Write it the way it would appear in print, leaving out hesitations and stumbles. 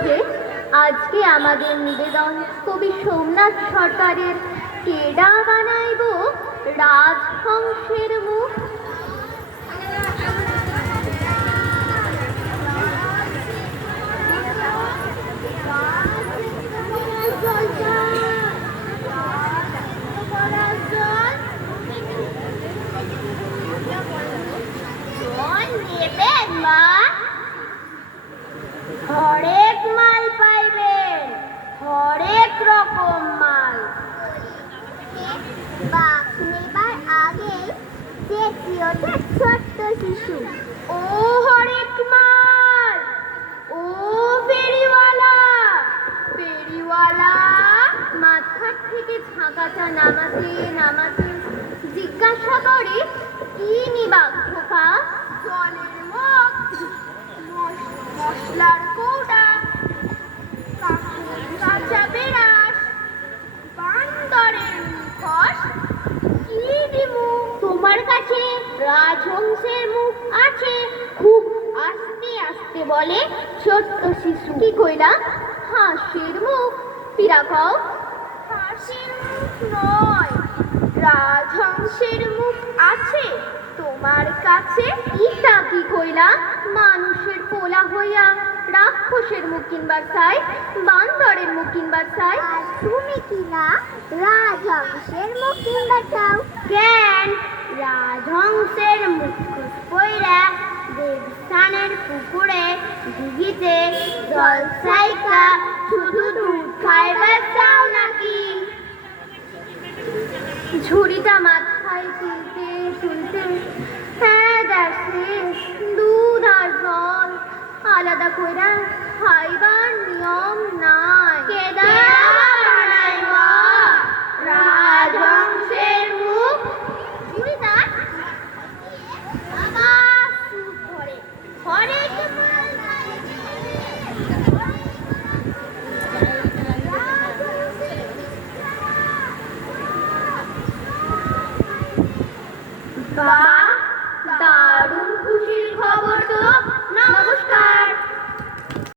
উপলক্ষে আজকে আমাদের নিবেদন কবি সোমনাথ সরকারের কেডা বানাইব রাজহংসের মুখ। হরেক মাল পাইবেন, হরেক রকম মাল। বাঘ নেবার আগে চেঁচিয়ে ওঠে ছোট্ট শিশু, ও হরেক মাল, ও ফেরিওয়ালা, ফেরিওয়ালা। মাথার থেকে ঝাঁকাটা নামাতে নামাতে জিজ্ঞাসা করে, কি নিবা খোকা? জলের মগ, মশলার কৌটা, কাঁচা বেরাস, বান্দরের মুখোশ, কি দিমু? তোমার কাছে রাজহংসের মুখ আছে? খুব আস্তে আস্তে বলে ছোট্ট শিশু। কি কইলা? হাঁসের মুখ? পিরা কও। হাসির মুখ নয়, রাজহংসের মুখ আছে তোমার কাছে। ইটা কি কইলা? মানুষের পোলা হইয়া রাক্ষসের মুখ কিনবার চাই, বান্দরের মুখ কিনবার চাই। আর তুমি কিনা রাজহংসের মুখ কিনবার চাও? কেন? রাজহংসের মুখোশ পইরা দেবস্থানের পুকুরে দিঘিতে জলসাইকা শুধু দুধ খাইবার চাও নাকি? ঝুড়িটা মাথায় তুলতে তুলতে, হ্যাঁ দেখে দুধ আর জল আলাদা কইরা খাইবার নিয়ম নাই। কেডা বানাইব রাজহংসের মুখ? চুড়িদার আবার চুপ করে হরেক মাল বা